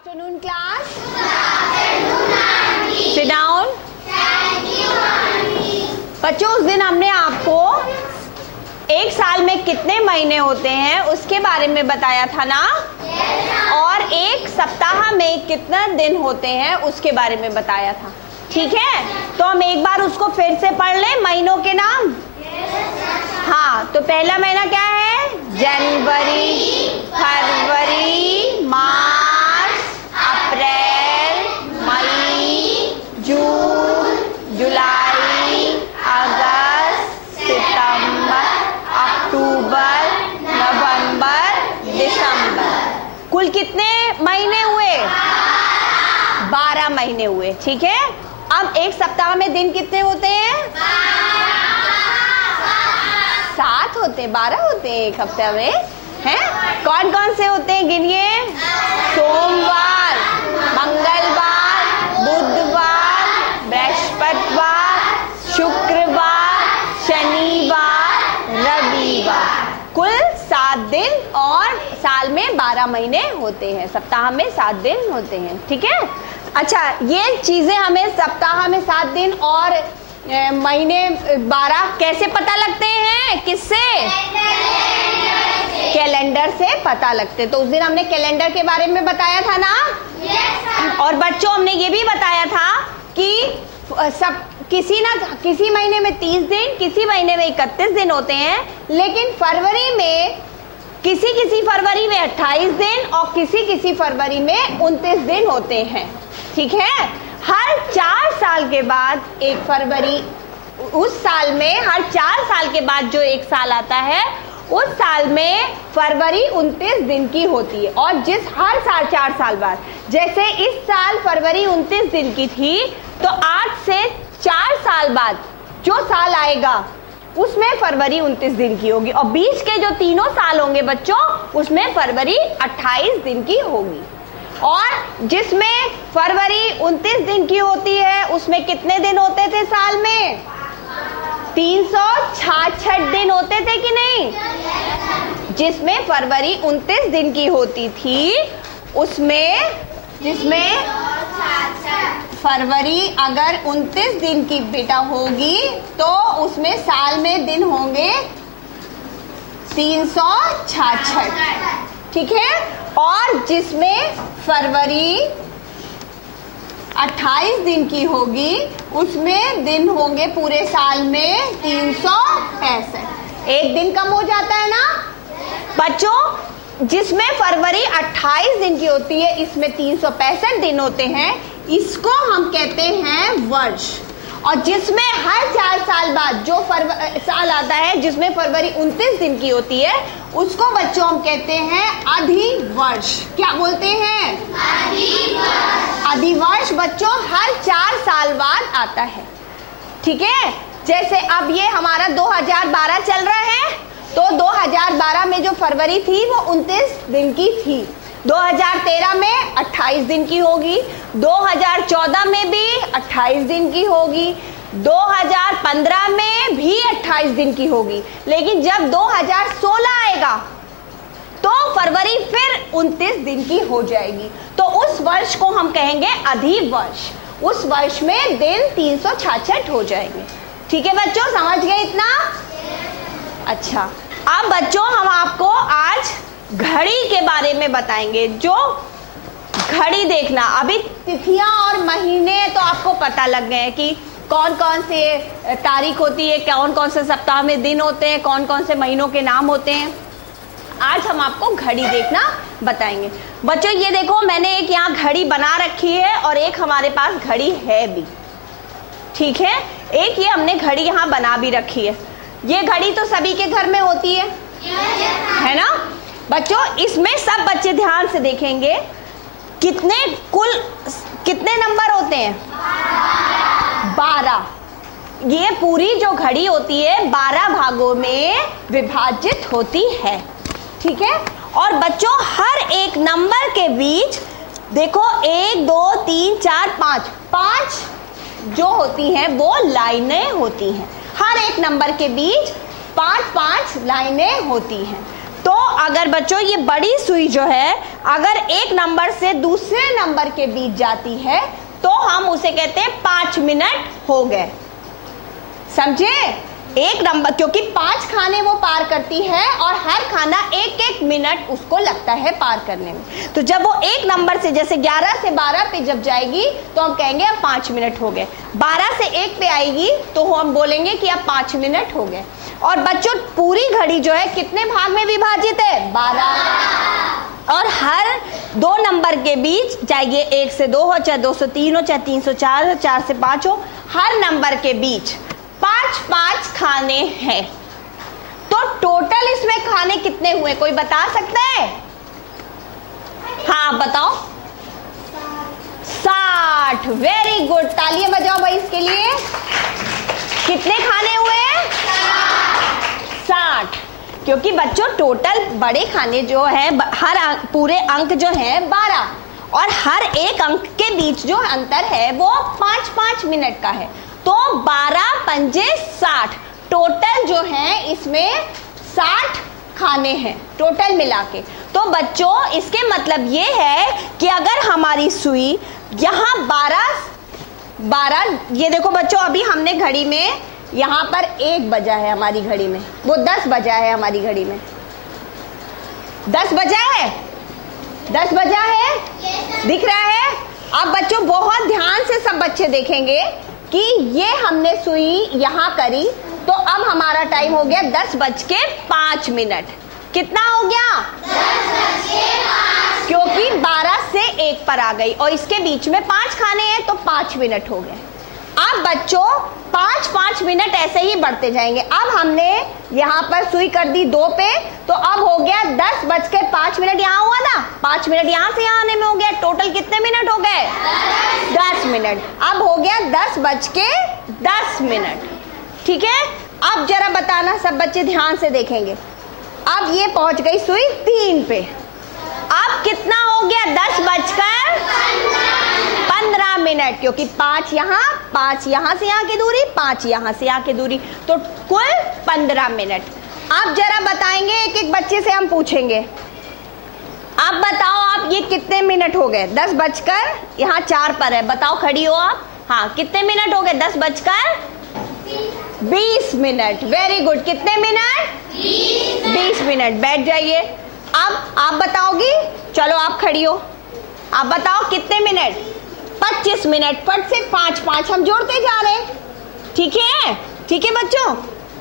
Afternoon class. Sit down. बच्चों उस दिन हमने आपको एक साल में कितने महीने होते हैं उसके बारे में बताया था ना, और एक सप्ताह में कितना दिन होते हैं उसके बारे में बताया था। ठीक है, तो हम एक बार उसको फिर से पढ़ लें महीनों के नाम। हाँ, तो पहला महीना क्या है? जनवरी, फरवरी, मार्च, अप्रैल, मई, जून, जुलाई, अगस्त, सितंबर, अक्टूबर, नवंबर, दिसंबर। कुल कितने महीने हुए? 12 महीने हुए। ठीक है, अब एक सप्ताह में दिन कितने होते हैं? 7 होते हैं, 12 होते हैं एक हफ्ते में। हैं? कौन कौन से होते हैं गिनिए? सोमवार, मंगलवार, बुधवार, बृहस्पतिवार, शुक्रवार, शनिवार, रविवार। कुल 7 दिन, और साल में 12 महीने होते हैं, सप्ताह में 7 दिन होते हैं। ठीक है, अच्छा, ये चीजें हमें सप्ताह में 7 दिन और महीने 12 कैसे पता लगते हैं? किससे? कैलेंडर से पता लगते। तो उस दिन हमने कैलेंडर के बारे में बताया था ना। और बच्चों हमने ये भी बताया था कि सब किसी महीने में 30 दिन, किसी महीने में 31 दिन होते हैं, लेकिन फरवरी में किसी फरवरी में 28 दिन और किसी फरवरी में 29 दिन होते हैं। ठीक है, हर 4 साल के बाद एक फरवरी, उस साल में हर 4 साल के बाद जो एक साल आता है उस साल में फरवरी 29 दिन की होती है। और जिस हर साल 4 साल बाद, जैसे इस साल फरवरी 29 दिन की थी, तो आज से 4 साल बाद जो साल आएगा उसमें फरवरी 29 दिन की होगी, और बीच के जो तीनों साल होंगे बच्चों उसमें फरवरी 28 दिन की होगी। और जिसमें फरवरी 29 दिन की होती है उसमें कितने दिन होते थे साल में? 366 दिन होते थे कि नहीं? जिसमें फरवरी 29 दिन की होती थी जिसमें फरवरी अगर 29 दिन की बेटा होगी तो उसमें साल में दिन होंगे 366। ठीक है, और जिसमें फरवरी 28 दिन की होगी उसमें दिन होंगे पूरे साल में 365। एक दिन कम हो जाता है ना बच्चों। जिसमें फरवरी 28 दिन की होती है इसमें 365 दिन होते हैं, इसको हम कहते हैं वर्ष। और जिसमें हर 4 साल बाद जो साल आता है जिसमें फरवरी 29 दिन की होती है उसको बच्चों हम कहते हैं अधिवर्ष। क्या बोलते हैं? अधिवर्ष। अधिवर्ष बच्चों हर 4 साल बाद आता है। ठीक है, जैसे अब ये हमारा 2012 चल रहा है, तो 2012 में जो फरवरी थी वो 29 दिन की थी, 2013 में 28 दिन की होगी, 2014 में भी 28 दिन की होगी, 2015 में भी 28 दिन की होगी, लेकिन जब 2016 आएगा तो फरवरी फिर 29 दिन की हो जाएगी। तो उस वर्ष को हम कहेंगे अधिवर्ष। उस वर्ष में दिन 366 हो जाएंगे। ठीक है बच्चों, समझ गए इतना? अच्छा, अब बच्चों हम आपको आज घड़ी के बारे में बताएंगे। जो घड़ी देखना, अभी तिथियां और महीने तो आपको पता लग गए हैं कि कौन कौन से तारीख होती है, कौन कौन से सप्ताह में दिन होते हैं, कौन कौन से महीनों के नाम होते हैं। आज हम आपको घड़ी देखना बताएंगे। बच्चों ये देखो, मैंने एक यहाँ घड़ी बना रखी है और एक हमारे पास घड़ी है भी। ठीक है, एक ये हमने घड़ी यहाँ बना भी रखी है। ये घड़ी तो सभी के घर में होती है ना बच्चों? इसमें सब बच्चे ध्यान से देखेंगे कितने नंबर होते हैं? 12। ये पूरी जो घड़ी होती है 12 भागों में विभाजित होती है। ठीक है, और बच्चों हर एक नंबर के बीच देखो 1 2 3 4 5 जो होती हैं वो लाइनें होती हैं। हर एक नंबर के बीच 5 लाइनें होती हैं। तो अगर बच्चों ये बड़ी सुई जो है अगर एक नंबर से दूसरे नंबर के बीच जाती है तो हम उसे कहते हैं 5 मिनट हो गए। समझे? एक नंबर, क्योंकि 5 खाने वो पार करती है और हर खाना 1-1 मिनट उसको लगता है पार करने में। तो जब वो एक नंबर से जैसे 11 से 12 पे जब जाएगी तो हम कहेंगे अब 5 मिनट हो गए। 12 से 1 पे आएगी तो हम बोलेंगे कि अब 5 मिनट हो गए। और बच्चों पूरी घड़ी जो है कितने भाग में विभाजित है? 12। और हर 2 नंबर के बीच, चाहे 1 से 2 हो, चाहे 2 से 3 हो, चाहे 3 से 4 हो, 4 से 5 हो, हर नंबर के बीच 5-5 खाने हैं। तो टोटल इसमें खाने कितने हुए कोई बता सकता है? हाँ बताओ। 60। वेरी गुड, तालियां बजाओ भाई इसके लिए। कितने खाने हुए? 60। क्योंकि बच्चों टोटल बड़े खाने जो है हर पूरे अंक जो है 12 और हर एक अंक के बीच जो अंतर है वो 5-5 मिनट का है। तो 12 पंजे 60, टोटल जो है इसमें 60 खाने हैं टोटल मिला के। तो बच्चों इसके मतलब ये है कि अगर हमारी सुई यहाँ 12 ये देखो बच्चों अभी हमने घड़ी में यहाँ पर 1 बजा है, हमारी घड़ी में वो 10 बजा है, हमारी घड़ी में 10 बजा है, 10 बजा है, दिख रहा है? अब बच्चों बहुत ध्यान से सब बच्चे देखेंगे कि ये हमने सुई यहाँ करी तो अब हमारा टाइम हो गया 10:05। कितना हो गया? 10:05। क्योंकि 12 से 1 पर आ गई और इसके बीच में 5 खाने हैं तो 5 मिनट हो गए। अब बच्चों 5-5 मिनट ऐसे ही बढ़ते जाएंगे। अब हमने यहाँ पर सुई कर दी 2 पे तो अब हो गया 10:05। यहाँ हुआ ना, 5 मिनट यहाँ से यहाँ आने में हो गया। टोटल कितने मिनट हो गए? 10 मिनट। अब हो गया 10:10। ठीक है? अब जरा बताना सब बच्चे ध्यान से देखेंगे। अब ये पहुंच गई सुई 3 पे। अब कितना हो गया? 10:15, क्योंकि 5 यहाँ से यहाँ की दूरी, 5 यहाँ से यहाँ की दूरी, तो कुल 15 मिनट। अब जरा बताएंगे, एक एक बच्चे से हम पूछेंगे। आप बताओ आप ये कितने मिनट हो गए? 10 यहाँ 4 पर है, बताओ खड़ी हो आप। हाँ कितने मिनट हो गए? 10:20 मिनट। Very good. कितने मिनट? 20 मिनट। बैठ जाइए। अब आप बताओगी, चलो आप खड़ी हो, आप बताओ कितने मिनट? 25 मिनट। फट से 5-5 हम जोड़ते जा रहे हैं। ठीक है? ठीक है बच्चों।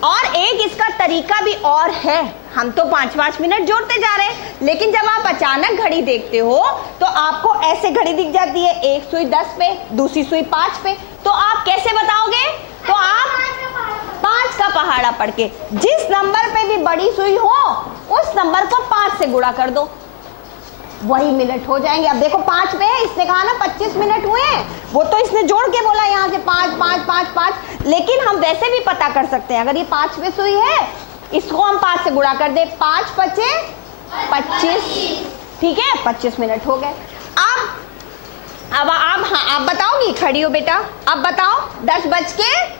और एक इसका तरीका भी और है, हम तो 5-5 मिनट जोड़ते जा रहे हैं, लेकिन जब आप अचानक घड़ी देखते हो तो आपको ऐसे घड़ी दिख जाती है, एक सुई 10 पे, दूसरी सुई 5 पे, तो आप कैसे बताओगे? तो आप 5 का पहाड़ा पढ़ के जिस नंबर पे भी बड़ी सुई हो उस नंबर को 5 से गुणा कर दो, वही मिनट हो जाएंगे। अब देखो 5 पे है, इसने कहा ना 25 मिनट हुए, वो तो इसने जोड़ के बोला यहाँ से 5, लेकिन हम वैसे भी पता कर सकते हैं। अगर ये 5 पे सुई है, इसको हम 5 से गुणा कर दे, 5 पचे 25। ठीक है? 25 मिनट हो गए। अब आप बताओगी, खड़ी हो बेटा, अब बताओ 10:30।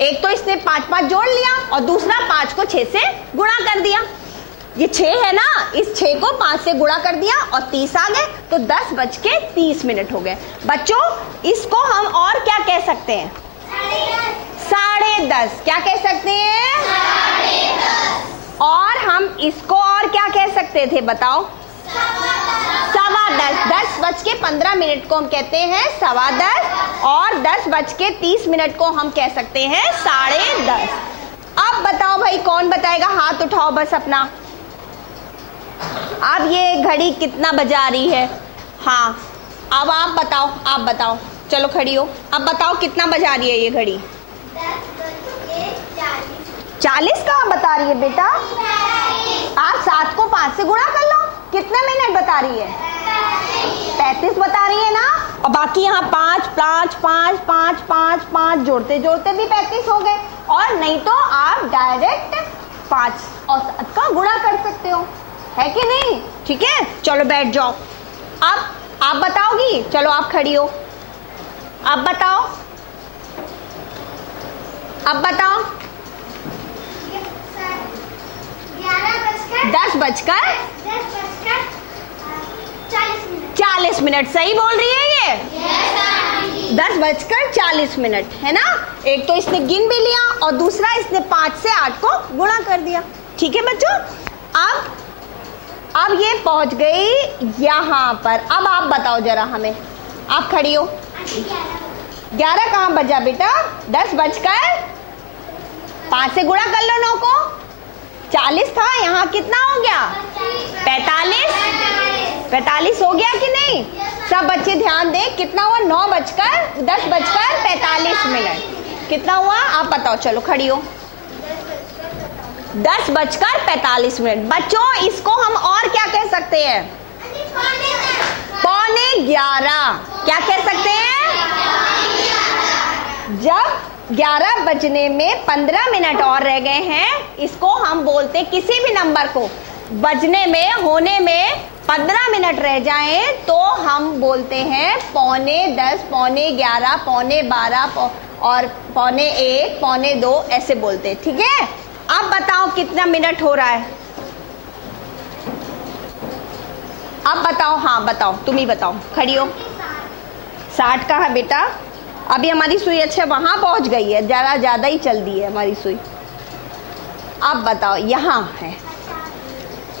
एक तो इसने 5-5 जोड़ लिया और दूसरा 5 को 6 से गुणा कर दिया। ये 6 है ना, इस 6 को 5 से गुणा कर दिया और 30 आ गए, तो 10:30 हो गए। बच्चों इसको हम और क्या कह सकते हैं? 10:30। क्या कह सकते हैं? 10:30। और हम इसको और क्या कह सकते थे बताओ? 10:15। 10:15 को हम कहते हैं 10:15 और 10:30 को हम कह सकते हैं 10:30। अब बताओ भाई, कौन बताएगा? हाथ उठाओ बस अपना। अब ये घड़ी कितना बजा रही है? हाँ अब आप बताओ, चलो खड़ी हो, अब बताओ कितना बजा रही है ये घड़ी? 40 का बता रही है बेटा। आप 7 को 5 से गुणा कर लो, कितने मिनट बता रही है? 35 बता रही है ना। और बाकी यहाँ 5 जोड़ते जोड़ते भी 35 हो गए। और नहीं तो आप डायरेक्ट 5 और 7 का गुणा कर सकते हो, है कि नहीं? ठीक है, चलो बैठ जाओ। अब आप बताओगी, चलो आप खड़ी हो, अब बताओ। 10:40 सही बोल रही है ये। 10:40 है ना। एक तो इसने गिन भी लिया और दूसरा इसने 5 से 8 को गुणा कर दिया। ठीक है बच्चों, अब ये पहुंच गई यहाँ पर। अब आप बताओ जरा हमें, आप खड़ी हो। 11 कहाँ बजा बेटा? 10:05 से गुणा कर लो 9 को। 40 था, यहाँ कितना हो गया? 45 हो गया कि नहीं? सब बच्चे ध्यान दें, कितना हुआ? 10:45 कितना हुआ आप बताओ। चलो खड़ी हो। 10:45। बच्चों इसको हम और क्या कह सकते हैं? 11:15। क्या कह सकते हैं? जब 11 बजने में 15 मिनट और रह गए हैं, इसको हम बोलते, किसी भी नंबर को बजने में होने में 15 मिनट रह जाएं तो हम बोलते हैं 9:45, 11:15, 11:12 और 1:15, 1:15, ऐसे बोलते हैं। ठीक है, अब बताओ कितना मिनट हो रहा है? अब बताओ। हाँ बताओ, तुम ही बताओ, खड़ी हो। 60 का है बेटा। अभी हमारी सुई अच्छा वहां पहुंच गई है, जरा ज्यादा ही चल दी है हमारी सुई। अब बताओ, यहाँ है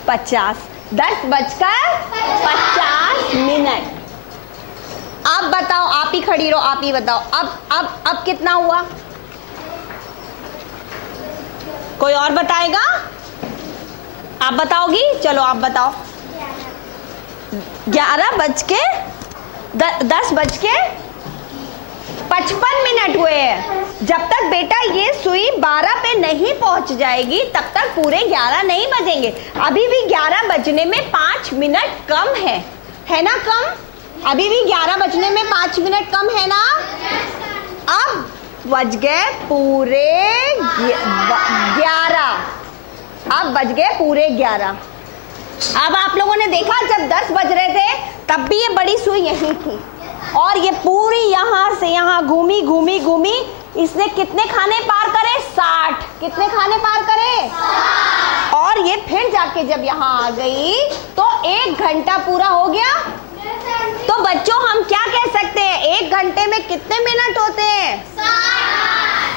50। 10:50। अब बताओ, आप ही खड़ी रहो, आप ही बताओ। अब कितना हुआ? कोई और बताएगा? आप बताओगी? चलो आप बताओ। 10:55 हुए हैं। जब तक बेटा ये सुई 12 पे नहीं पहुंच जाएगी तब तक पूरे 11 नहीं बजेंगे। अभी भी 11 बजने में 5 मिनट कम है ना? कम, अभी भी 11 बजने में 5 मिनट कम है ना? अब बज गए पूरे 11। अब बज गए पूरे 11। अब आप लोगों ने देखा, जब 10 बज रहे थे तब भी ये बड़ी सुई यही थी और ये पूरी यहां से यहां घूमी घूमी घूमी। इसने कितने खाने पार करे? 60। कितने खाने पार करे? 60। और ये फिर जाके जब यहाँ आ गई तो 1 घंटा पूरा हो गया। तो बच्चों हम क्या कह सकते हैं? 1 घंटे में कितने मिनट होते हैं?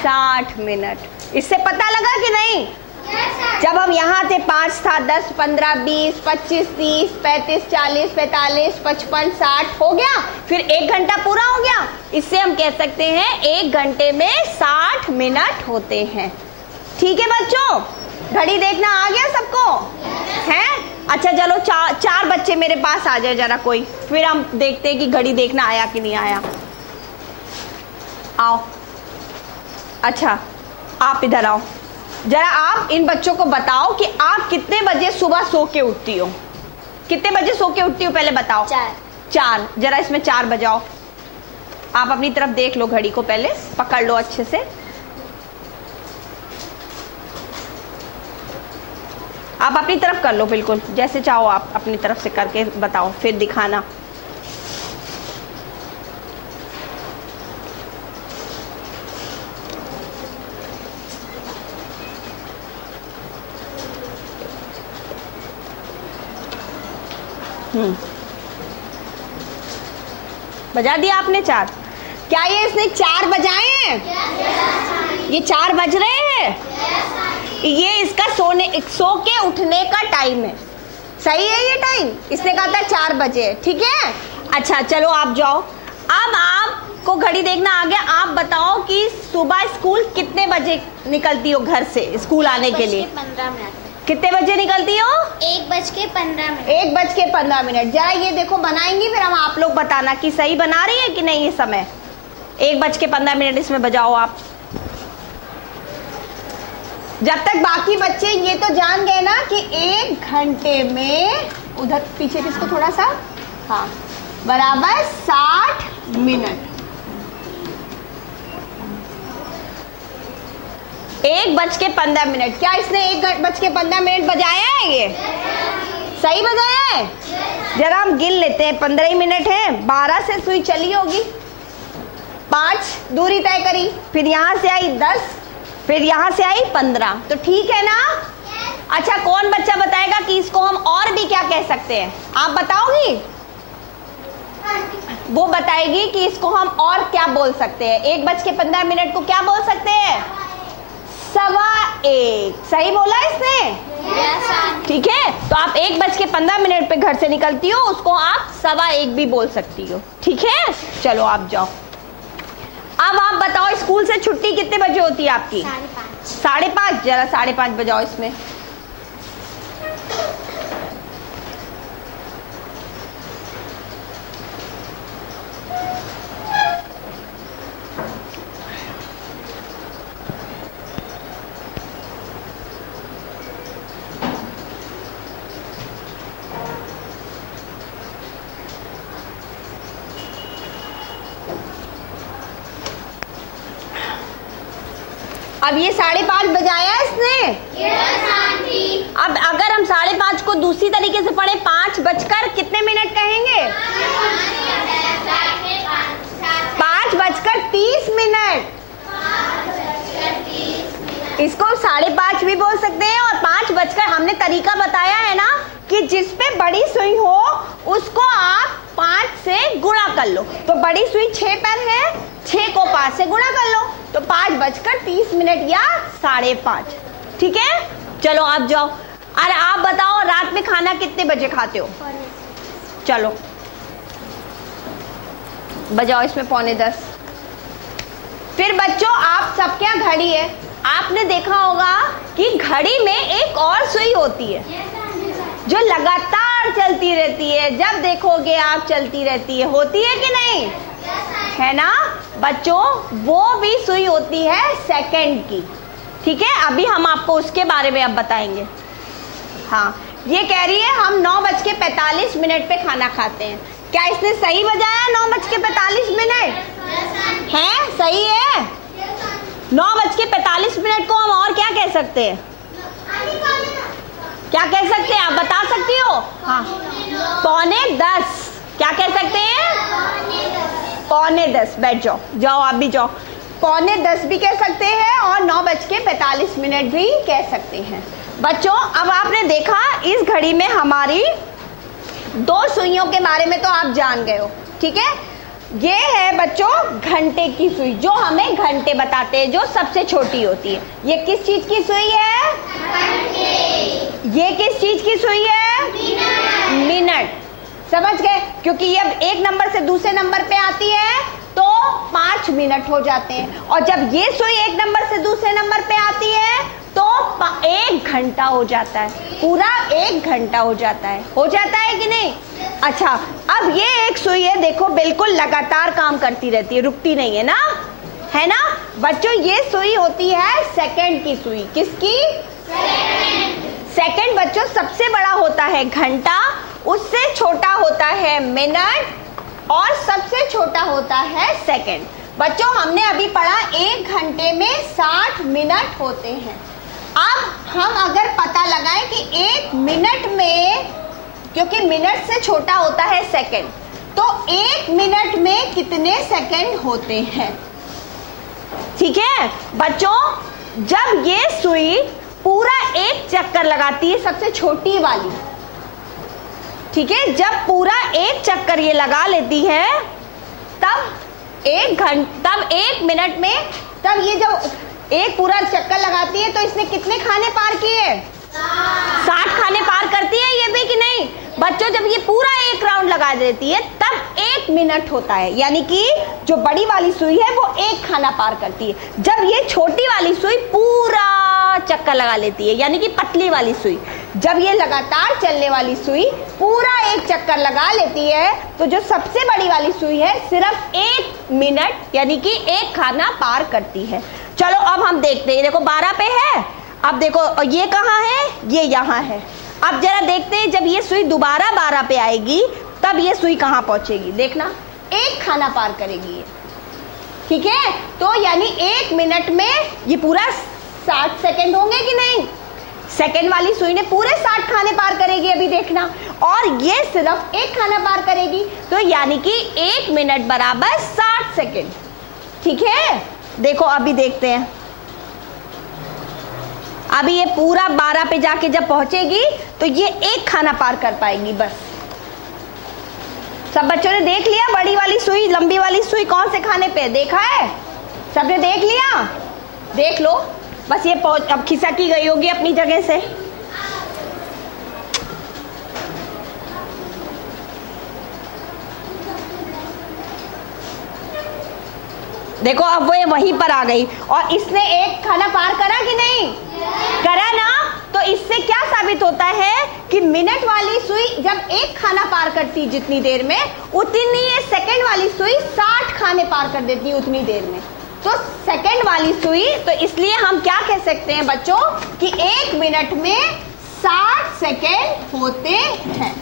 60 मिनट। इससे पता लगा कि नहीं? जब हम यहाँ थे 5 था, 10, 15, 20, 25, 30, 35, 40, 45, 55, 60 हो गया। फिर 1 घंटा पूरा हो गया। इससे हम कह सकते हैं 1 घंटे में 60 मिनट होते हैं। ठीक है बच्चों, घड़ी देखना आ गया सबको? है? अच्छा चलो, 4 बच्चे मेरे पास आ जाए जरा कोई, फिर हम देखते हैं कि घड़ी देखना आया कि नहीं आया। आओ। अच्छा आप इधर आओ। जरा आप इन बच्चों को बताओ कि आप कितने बजे सुबह सो के उठती हो? कितने बजे सो के उठती हो पहले बताओ। 4। जरा इसमें 4 बजाओ। आप अपनी तरफ देख लो, घड़ी को पहले पकड़ लो अच्छे से। आप अपनी तरफ कर लो, बिल्कुल जैसे चाहो आप अपनी तरफ से करके बताओ, फिर दिखाना। बजा दिया आपने 4। क्या ये इसने 4 बजाए हैं? ये 4 बज रहे हैं। ये इसका सो के उठने का टाइम है। सही है ये टाइम? इसने कहा था 4 बजे। ठीक है, अच्छा चलो आप जाओ। अब आपको घड़ी देखना आ गया। आप बताओ कि सुबह स्कूल कितने बजे निकलती हो घर से स्कूल आने के लिए? 15 मिनट। कितने बजे निकलती हो? 1:15। 1:15। जरा ये देखो बनाएंगी, फिर हम आप लोग बताना कि सही बना रही है कि नहीं। ये समय 1:15 इसमें बजाओ आप। जब तक बाकी बच्चे ये तो जान गए ना कि 1 घंटे में, उधर पीछे किसको थोड़ा सा, हाँ, बराबर 60 मिनट। 1:15। क्या इसने 1:15 बजाया है? ये सही बजाया है? जरा हम गिन लेते हैं। 15 ही मिनट है। 12 से सुई चली होगी, 5 दूरी तय करी, फिर यहाँ से आई 10, फिर यहाँ से आई 15। तो ठीक है ना? अच्छा, कौन बच्चा बताएगा कि इसको हम और भी क्या कह सकते हैं? आप बताओगी? वो बताएगी कि इसको हम और क्या बोल सकते हैं। 1:15 को क्या बोल सकते हैं? 1:15। सही बोला इसने? ठीक है, तो आप 1:15 पे घर से निकलती हो, उसको आप 1:15 भी बोल सकती हो। ठीक है, चलो आप जाओ। अब आप बताओ, स्कूल से छुट्टी कितने बजे होती है आपकी? 5:30। 5:30। जरा 5:30 बजाओ इसमें। अब ये 5:30 बजाया इसने। अब अगर हम 5:30 को दूसरी तरीके से पढ़े, 5 कितने मिनट कहेंगे? 5:30। इसको 5:30 भी बोल सकते हैं और 5 हमने तरीका बताया है ना कि जिस पे बड़ी सुई हो उसको आप 5 से गुणा कर लो। तो बड़ी सुई 6 पर है, 6 को 5 से गुणा कर लो, तो 5:30 या 5:30। ठीक है, चलो आप जाओ। अरे आप बताओ, रात में खाना कितने बजे खाते हो? चलो बजाओ इसमें 9:45। फिर बच्चों, आप सबके यहाँ घड़ी है, आपने देखा होगा कि घड़ी में एक और सुई होती है जो लगातार चलती रहती है, जब देखोगे आप चलती रहती है, होती है कि नहीं? है ना बच्चों, वो भी सुई होती है सेकंड की। ठीक है, अभी हम आपको उसके बारे में अब बताएंगे। हाँ, ये कह रही है हम 9:45 पे खाना खाते हैं। क्या इसने सही बजाया? 9:45 है, सही है। 9:45 को हम और क्या कह सकते हैं? क्या कह सकते हैं? आप बता सकती हो? हाँ, 9:45। क्या कह सकते हैं? 9:45। बैठ जाओ, जाओ आप भी जाओ। 9:45 भी कह सकते हैं और 9:45 भी कह सकते हैं। बच्चों, अब आपने देखा इस घड़ी में हमारी 2 सुइयों के बारे में तो आप जान गए हो। ठीक है, ये है बच्चों घंटे की सुई, जो हमें घंटे बताते हैं, जो सबसे छोटी होती है। ये किस चीज की सुई है? घंटे। ये किस चीज की सुई है? मिनट। समझ गए? क्योंकि ये अब 1 नंबर से दूसरे नंबर पे आती है तो 5 मिनट हो जाते हैं, और जब ये सुई 1 नंबर से दूसरे नंबर पे आती है तो 1 घंटा हो जाता है, पूरा 1 घंटा हो जाता है कि नहीं? अच्छा, अब ये एक सुई है, देखो बिल्कुल लगातार काम करती रहती है, रुकती नहीं है ना, है ना बच्चों? ये सुई होती है सेकंड की सुई। किसकी? सेकंड बच्चों सबसे बड़ा होता है घंटा, उससे छोटा होता है मिनट, और सबसे छोटा होता है सेकंड। बच्चों, हमने अभी पढ़ा 1 घंटे में 60 मिनट होते हैं। अब हम अगर पता लगाएं कि 1 मिनट में, क्योंकि मिनट से छोटा होता है सेकंड, तो 1 मिनट में कितने सेकंड होते हैं? ठीक है बच्चों, जब ये सुई पूरा 1 चक्कर लगाती है, सबसे छोटी वाली, ठीक है, जब पूरा 1 चक्कर ये लगा लेती है, तब 1 मिनट में, तब ये जब 1 पूरा चक्कर लगाती है तो इसने कितने खाने पार किए? 60 खाने पार करती है ये भी कि नहीं? बच्चों, जब ये पूरा 1 राउंड लगा देती है तब 1 मिनट होता है, यानी कि जो बड़ी वाली सुई है वो 1 खाना पार करती है। जब ये छोटी वाली सुई पूरा चक्कर लगा लेती है, यानी कि पतली वाली सुई, जब ये लगातार चलने वाली सुई पूरा 1 चक्कर लगा लेती है, तो जो सबसे बड़ी वाली सुई है सिर्फ 1 मिनट यानी कि 1 खाना पार करती है। चलो अब हम देखते हैं, देखो 12 पे है, अब देखो ये कहाँ है? ये यहाँ है। अब जरा देखते हैं, जब ये सुई दोबारा 12 पे आएगी तब ये सुई कहाँ पहुंचेगी? देखना, 1 खाना पार करेगी ये। ठीक है, तो यानी 1 मिनट में ये पूरा 60 सेकंड होंगे कि नहीं? सेकंड वाली सुई ने पूरे 60 खाने पार करेगी, अभी देखना, और ये सिर्फ 1 खाना पार करेगी, तो यानी कि 1 मिनट बराबर 60 सेकंड। ठीक है, देखो अभी देखते हैं, अभी ये पूरा 12 पे जाके जब पहुंचेगी तो ये एक खाना पार कर पाएगी बस। सब बच्चों ने देख लिया बड़ी वाली सुई, लंबी वाली सुई कौन से खाने पे देखा है? सबने देख लिया? देख लो बस, ये अब खिसकी गई होगी अपनी जगह से। देखो अब वो वहीं पर आ गई और इसने एक खाना पार करा कि नहीं? करा ना। तो इससे क्या साबित होता है कि मिनट वाली सुई जब एक खाना पार करती जितनी देर में, उतनी ये सेकंड वाली सुई 60 खाने पार कर देती उतनी देर में। तो सेकंड वाली सुई, तो इसलिए हम क्या कह सकते हैं बच्चों कि 1 मिनट में 60 सेकंड होते हैं।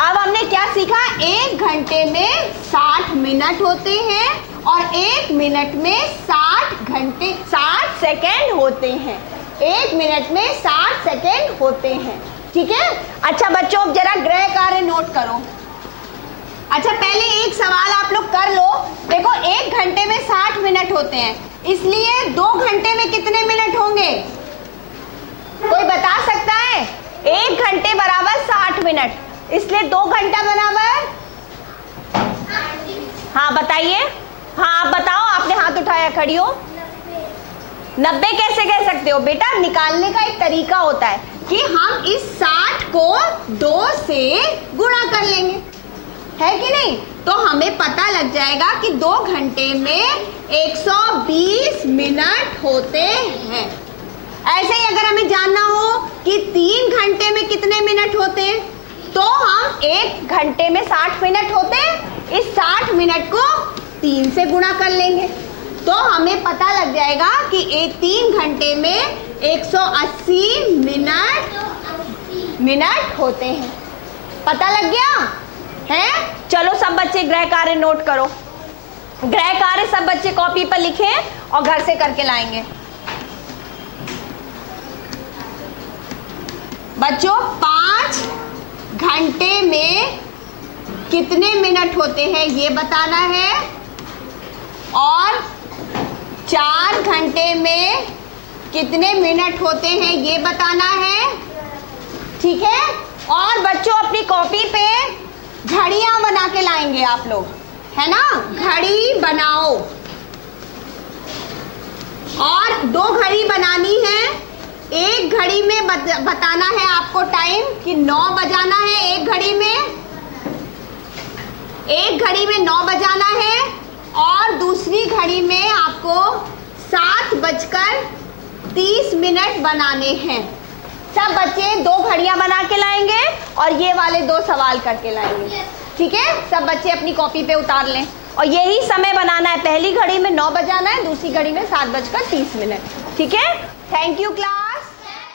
अब हमने क्या सीखा? 1 घंटे में 60 मिनट होते हैं और 1 मिनट में 60 सेकंड होते हैं। 1 मिनट में 60 सेकंड होते हैं, ठीक है। अच्छा बच्चों अब जरा गृह कार्य नोट करो। अच्छा पहले एक सवाल आप लोग कर लो। देखो 1 घंटे में 60 मिनट होते हैं, इसलिए 2 घंटे में कितने मिनट होंगे? कोई बता सकता है? 1 घंटे बराबर 60 मिनट, इसलिए 2 घंटा बराबर, हाँ बताइए। हाँ आप बताओ, आपने हाथ उठाया, खड़ी हो। 90 कैसे कह सकते हो बेटा? निकालने का एक तरीका होता है कि हम इस 60 को 2 से गुणा कर लेंगे, है कि नहीं? तो हमें पता लग जाएगा कि 2 घंटे में 120 मिनट होते हैं। ऐसे ही अगर हमें जानना हो कि 3 घंटे में कितने मिनट होते हैं, तो हम 1 घंटे में 60 मिनट होते हैं, इस 60 मिनट को 3 से गुणा कर लेंगे, तो हमें पता लग जाएगा कि 3 घंटे में 180 मिनट होते हैं। पता लग गया है? चलो सब बच्चे गृह कार्य नोट करो। गृह कार्य सब बच्चे कॉपी पर लिखें और घर से करके लाएंगे। बच्चों 5 घंटे में कितने मिनट होते हैं ये बताना है, और 4 घंटे में कितने मिनट होते हैं ये बताना है, ठीक है। और बच्चों अपनी कॉपी पे घड़ियां बना के लाएंगे आप लोग, है ना? घड़ी बनाओ और 2 घड़ी बनानी है। एक घड़ी में बताना है आपको टाइम कि 9 बजाना है, एक घड़ी में 9 बजाना है, और दूसरी घड़ी में आपको 7:30 बनाने हैं। सब बच्चे 2 घड़ियां बना के लाएंगे और ये वाले 2 सवाल करके लाएंगे, ठीक है। सब बच्चे अपनी कॉपी पे उतार लें और यही समय बनाना है। पहली घड़ी में 9 बजाना है, दूसरी घड़ी में 7:30, ठीक है। Thank you class.